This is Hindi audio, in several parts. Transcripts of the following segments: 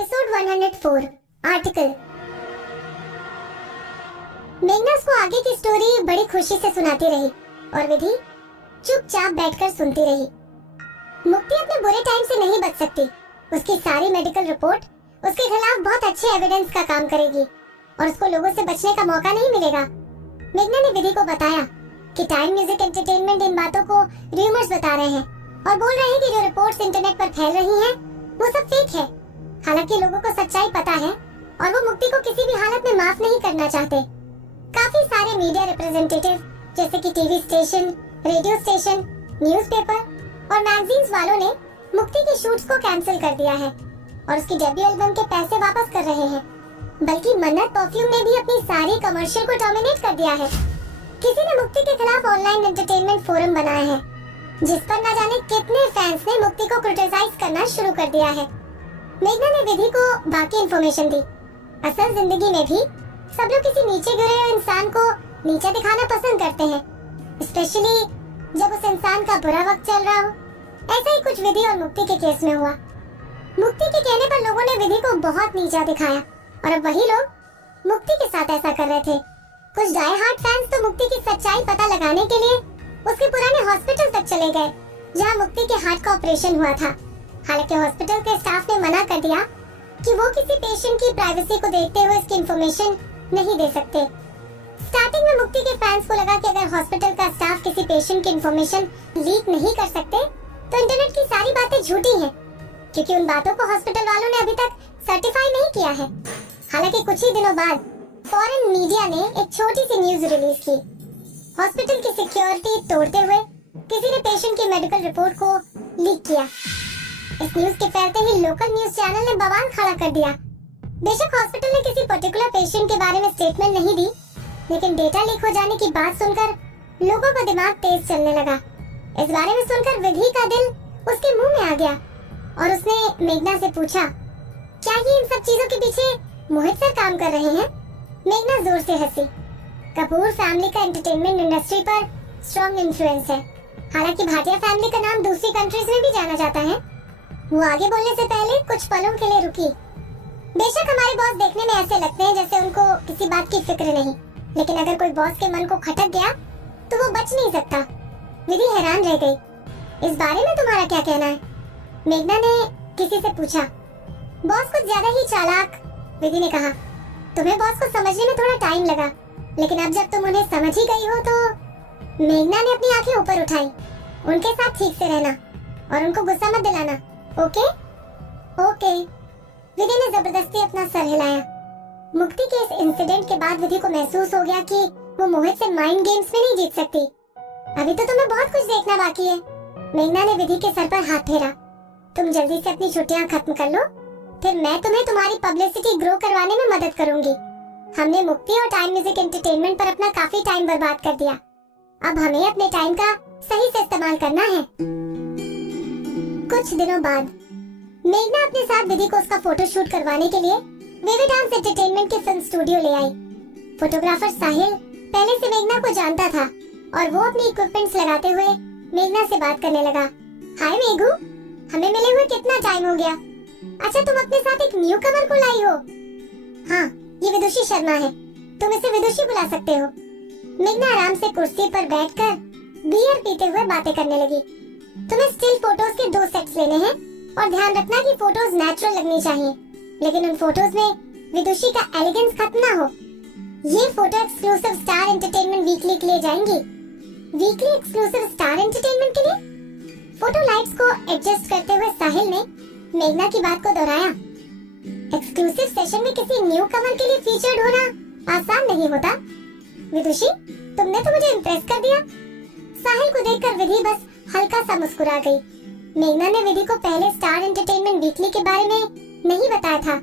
Episode 104 article. मेघना उसको आगे की स्टोरी बड़ी खुशी से सुनाती रही और विधि चुपचाप बैठकर सुनती रही। मुक्ति अपने बुरे टाइम से नहीं बच सकती। उसकी सारी मेडिकल रिपोर्ट उसके खिलाफ बहुत अच्छे एविडेंस का काम करेगी और उसको लोगों से बचने का मौका नहीं मिलेगा। मेघना ने विधि को बताया कि टाइम म्यूजिक एंटरटेनमेंट इन बातों को र्यूमर्स बता रहे हैं और बोल रहे हैं कि जो रिपोर्ट्स इंटरनेट पर फैल रही हैं वो सब फेक है। हालांकि लोगों को सच्चाई पता है और वो मुक्ति को किसी भी हालत में माफ नहीं करना चाहते। काफी सारे मीडिया रिप्रेजेंटेटिव जैसे कि TV station, radio station, newspaper और मैगजीन्स वालों ने मुक्ति के शूट्स को कैंसिल कर दिया है और उसकी डेब्यू एल्बम के पैसे वापस कर रहे हैं। बल्कि मन्नत परफ्यूम ने भी अपनी सारी कमर्शियल को डोमिनेट कर दिया है। किसी ने मुक्ति के खिलाफ ऑनलाइन एंटरटेनमेंट फोरम बनाया है जिस पर न जाने कितने फैंस ने मुक्ति को क्रिटिसाइज करना शुरू कर दिया है। मेघना ने विधि को बाकी इन्फॉर्मेशन दी। असल जिंदगी में भी सब लोग किसी नीचे गिरे हुए इंसान को नीचे दिखाना पसंद करते हैं, स्पेशली जब उस इंसान का बुरा वक्त चल रहा हो। ऐसा ही कुछ विधि और मुक्ति के केस में हुआ। मुक्ति के कहने पर लोगों ने विधि को बहुत नीचा दिखाया और अब वही लोग मुक्ति के साथ ऐसा कर रहे थे। कुछ डाई हार्ट फैंस तो मुक्ति की सच्चाई पता लगाने के लिए उसके पुराने हॉस्पिटल तक चले गए जहां मुक्ति के हार्ट का ऑपरेशन हुआ था। हालांकि हॉस्पिटल के स्टाफ ने मना कर दिया कि वो किसी पेशेंट की प्राइवेसी को देखते हुए इसकी इन्फॉर्मेशन नहीं दे सकते। स्टार्टिंग में मुक्ति के फैंस को लगा कि अगर हॉस्पिटल का स्टाफ किसी पेशेंट की इन्फॉर्मेशन लीक नहीं कर सकते तो इंटरनेट की सारी बातें झूठी हैं, क्योंकि उन बातों को हॉस्पिटल वालों ने अभी तक सर्टिफाई नहीं किया है। हालांकि कुछ ही दिनों बाद फॉरेन मीडिया ने एक छोटी सी न्यूज रिलीज की। हॉस्पिटल की सिक्योरिटी तोड़ते हुए किसी ने पेशेंट की मेडिकल रिपोर्ट को लीक किया। इस न्यूज के फैलते ही लोकल न्यूज चैनल ने बवाल खड़ा कर दिया। बेशक हॉस्पिटल ने किसी पर्टिकुलर पेशेंट के बारे में स्टेटमेंट नहीं दी, लेकिन डेटा लीक हो जाने की बात सुनकर लोगों का दिमाग तेज चलने लगा। इस बारे में सुनकर विधि का दिल उसके मुंह में आ गया और उसने मेघना से पूछा, क्या ये इन सब चीजों के पीछे मोहित सर काम कर रहे हैं? मेघना जोर से हंसी। कपूर फैमिली का एंटरटेनमेंट इंडस्ट्री पर स्ट्रॉन्ग इन्फ्लुएंस है। हालांकि भाटिया फैमिली का नाम दूसरी कंट्रीज में भी जाना जाता है। वो आगे बोलने से पहले कुछ पलों के लिए रुकी। बेशक हमारे बॉस देखने में ऐसे लगते हैं जैसे उनको किसी बात की फिक्र नहीं, लेकिन अगर कोई बॉस के मन को खटक गया तो वो बच नहीं सकता। विधि हैरान रह गई। इस बारे में तुम्हारा क्या कहना है? मेघना ने किसी से पूछा। बॉस कुछ ज्यादा ही चालाक, विधि ने कहा। तुम्हें बॉस को समझने में थोड़ा टाइम लगा, लेकिन अब जब तुम उन्हें समझ ही गई हो तो। मेघना ने अपनी आंखें ऊपर उठाई। उनके साथ ठीक से रहना और उनको गुस्सा मत दिलाना, ओके? ओके। विधि ने जबरदस्ती अपना सर हिलाया। मुक्ति के इस इंसिडेंट के बाद विधि को महसूस हो गया कि वो मोहित से माइंड गेम्स में नहीं जीत सकती। अभी तो तुम्हें बहुत कुछ देखना बाकी है। मेघना ने विधि के सर पर हाथ फेरा। तुम जल्दी से अपनी छुट्टियां खत्म कर लो, फिर मैं तुम्हें तुम्हारी पब्लिसिटी ग्रो करवाने में मदद करूंगी। हमने मुक्ति और टाइम म्यूजिक एंटरटेनमेंट पर अपना काफी टाइम बर्बाद कर दिया। अब हमें अपने टाइम का सही से इस्तेमाल करना है। कुछ दिनों बाद मेघना अपने साथ विधि को उसका फोटो शूट करवाने के लिए वेवी डांस एंटरटेनमेंट के फिल्म स्टूडियो ले आई। फोटोग्राफर साहिल पहले से मेघना को जानता था और वो अपनी इक्विपमेंट्स लगाते हुए मेघना से बात करने लगा। हाय मेघू, हमें मिले हुए कितना टाइम हो गया। अच्छा, तुम अपने साथ एक न्यू कमर को लाई हो? हाँ, ये विदुषी शर्मा है, तुम इसे विदुषी बुला सकते हो। मेघना आराम से कुर्सी पर बैठकर बियर पीते हुए बातें करने लगी। तुम्हें स्टिल फोटोज के 2 सेट्स लेने हैं और ध्यान रखना कि फोटोज नेचुरल लगनी चाहिए, लेकिन उन फोटोज में विदुषी का एलिगेंस खत्म ना हो। ये photo exclusive star entertainment weekly के लिए जाएंगी। वीकली एक्सक्लूसिव स्टार एंटरटेनमेंट के लिए फोटो लाइट्स को एडजस्ट करते हुए साहिल ने मेघना की बात को दोहराया। एक्सक्लूसिव सेशन में किसी न्यू कमर के लिए फीचर्ड होना आसान नहीं होता। विदुषी, तुमने तो मुझे इम्प्रेस कर दिया। साहिल को देखकर विधि बस हल्का सा मुस्कुरा गई। मेघना ने विधि को पहले स्टार एंटरटेनमेंट वीकली के बारे में नहीं बताया था।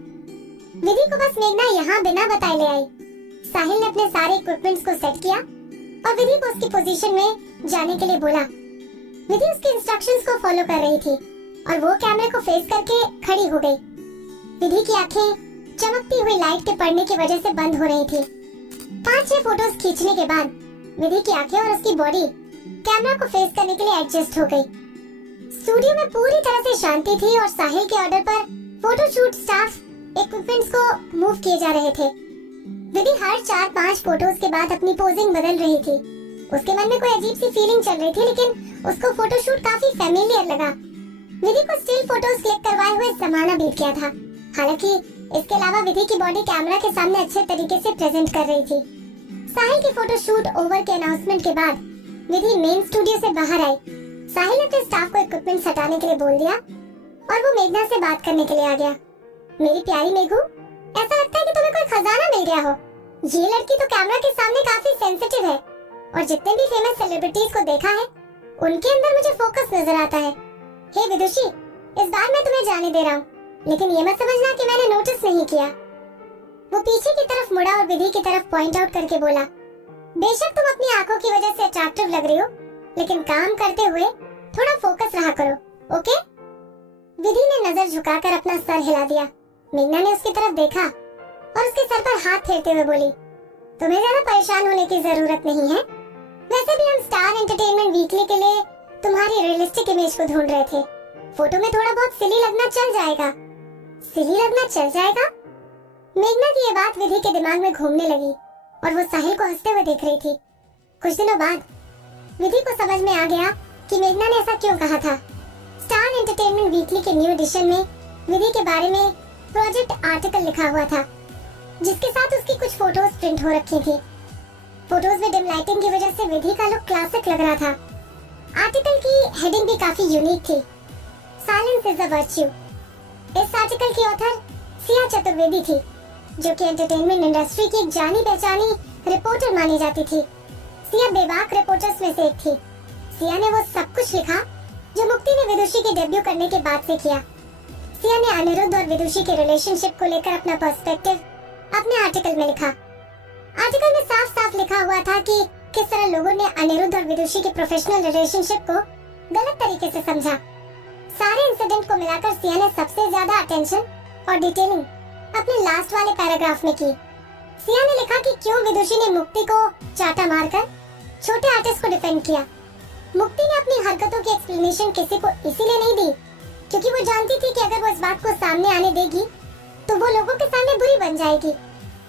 विधि को बस मेघना यहाँ बिना बताए ले आई। साहिल ने अपने सारे इक्विपमेंट्स को सेट किया और विधि को उसकी पोजीशन में जाने के लिए बोला। विधि उसके इंस्ट्रक्शंस को फॉलो कर रही थी और वो कैमरे को फेस करके खड़ी हो गई। विधि की आंखें चमकती हुई लाइट के पड़ने की वजह से बंद हो रही थी। 5-6 फोटोज खींचने के बाद विधि की आंखें और उसकी बॉडी कैमरा को फेस करने के लिए एडजस्ट हो गई। स्टूडियो में पूरी तरह से शांति थी और साहिल के ऑर्डर पर फोटोशूट स्टाफ इक्विपमेंट्स को मूव किए जा रहे थे। विधि हर 4-5 फोटोज के बाद अपनी पोजिंग बदल रही थी। उसके मन में कोई अजीब सी फीलिंग चल रही थी, लेकिन उसको फोटोशूट काफी फेमिलियर लगा। विधि को स्टिल फोटोज क्लिक करवाए हुए जमाना बीत गया था। हालांकि इसके अलावा विधि की बॉडी कैमरा के सामने अच्छे तरीके से प्रेजेंट कर रही थी। साहिल की फोटोशूट ओवर के अनाउंसमेंट के बाद विधि मेन स्टूडियो से बाहर आई। साहिल ने अपने स्टाफ को इक्विपमेंट हटाने के लिए बोल दिया और वो मेघना से बात करने के लिए आ गया। मेरी प्यारी मेघू, ऐसा लगता है कि तुम्हें कोई खजाना मिल गया हो। ये लड़की तो कैमरा के सामने काफी सेंसिटिव है और जितने भी फेमस सेलिब्रिटीज को देखा है उनके अंदर मुझे फोकस नजर आता है। हे विदुषी, इस बार मैं तुम्हें जाने दे रहा हूँ, लेकिन ये मत समझना कि मैंने नोटिस नहीं किया। वो पीछे की तरफ मुड़ा और विधि की तरफ पॉइंट आउट करके बोला, बेशक तुम अपनी आंखों की वजह से अट्रैक्टिव लग रही हो, लेकिन काम करते हुए थोड़ा फोकस रहा करो, ओके? विधि ने नजर झुकाकर अपना सर हिला दिया। मेघना ने उसकी तरफ देखा और उसके सर पर हाथ फेरते हुए बोली, तुम्हें ज्यादा परेशान होने की जरूरत नहीं है। वैसे भी हम स्टार एंटरटेनमेंट वीकली के लिए तुम्हारी रियलिस्टिक इमेज को ढूंढ रहे थे। फोटो में थोड़ा बहुत सिली लगना चल जाएगा। सिली लगना चल जाएगा? मेघना की ये बात विधि के दिमाग में घूमने लगी और वो साहिल को हंसते हुए देख रही थी। कुछ दिनों बाद विधि को समझ में आ गया कि मेघना ने ऐसा क्यों कहा था। स्टार एंटरटेनमेंट वीकली के न्यू एडिशन में विधि के बारे में प्रोजेक्ट आर्टिकल लिखा हुआ था, जिसके साथ उसकी कुछ फोटोज प्रिंट हो रखी थी। फोटोज में डिम लाइटिंग की वजह से विधि का लुक क्लासिक लग रहा था। आर्टिकल की हेडिंग भी काफी यूनिक थी, साइलेंस इज अ वर्च्यू। इस आर्टिकल की ऑथर सिया चतुर्वेदी थी, जो कि एंटरटेनमेंट इंडस्ट्री की एक जानी पहचानी रिपोर्टर मानी जाती थी। सिया बेबाक रिपोर्टर्स में से एक थी। सिया ने वो सब कुछ लिखा जो मुक्ति ने विदुषी के डेब्यू करने के बाद से किया। सिया ने अनिरुद्ध और विदुषी के रिलेशनशिप को लेकर अपना पर्सपेक्टिव अपने आर्टिकल में लिखा। आर्टिकल में साफ साफ लिखा हुआ था कि किस तरह लोगों ने अनिरुद्ध और विदुषी के प्रोफेशनल रिलेशनशिप को गलत तरीके से समझा। सारे इंसिडेंट को मिलाकर सिया ने सबसे ज्यादा अटेंशन और डिटेलिंग अपने लास्ट वाले पैराग्राफ में की। सिया ने लिखा कि क्यों विदुषी ने मुक्ति को चाटा मारकर छोटे आर्टिस्ट को डिफेंड किया। मुक्ति ने अपनी हरकतों की एक्सप्लेनेशन किसी को इसीलिए नहीं दी क्योंकि वो जानती थी कि अगर वो इस बात को सामने आने देगी तो वो लोगों के सामने बुरी बन जाएगी।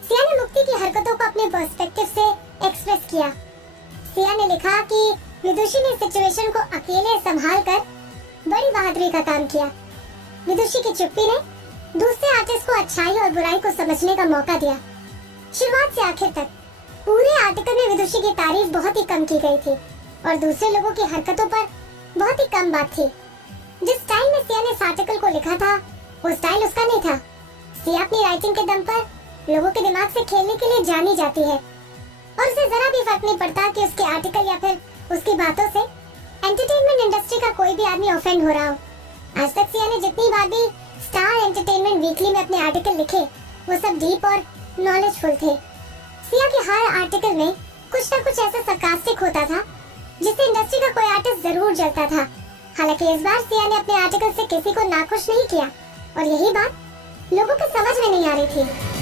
सिया ने मुक्ति की हरकतों को अपने पर्सपेक्टिव से एक्सप्रेस किया। सिया ने लिखा कि विदुषी ने सिचुएशन को अकेले संभाल कर बड़ी बहादुरी का काम किया। विदुषी की चुप्पी ने दूसरे आर्टिस्ट को अच्छाई और बुराई को समझने का मौका दिया। शुरुआत से आखिर तक पूरे आर्टिकल में विदुषी की तारीफ बहुत ही कम की गई थी और दूसरे लोगों की हरकतों पर बहुत ही कम बात थी। जिस स्टाइल में सिया ने इस आर्टिकल को लिखा था वो स्टाइल उसका नहीं था। सिया अपनी राइटिंग के दम पर लोगों के दिमाग से खेलने के लिए जानी जाती है और उसे जरा भी फर्क नहीं पड़ता कि उसके आर्टिकल या फिर उसकी बातों से एंटरटेनमेंट इंडस्ट्री का कोई भी आदमी ऑफेंड हो रहा हो। आज तक सिया ने जितनी बार भी स्टार एंटरटेनमेंट वीकली में अपने आर्टिकल लिखे वो सब डीप और नॉलेजफुल थे। सिया के हर आर्टिकल में कुछ न कुछ ऐसा सरकास्टिक होता था जिससे इंडस्ट्री का कोई आर्टिस्ट जरूर जलता था। हालांकि इस बार सिया ने अपने आर्टिकल से किसी को नाखुश नहीं किया और यही बात लोगों को समझ में नहीं आ रही थी।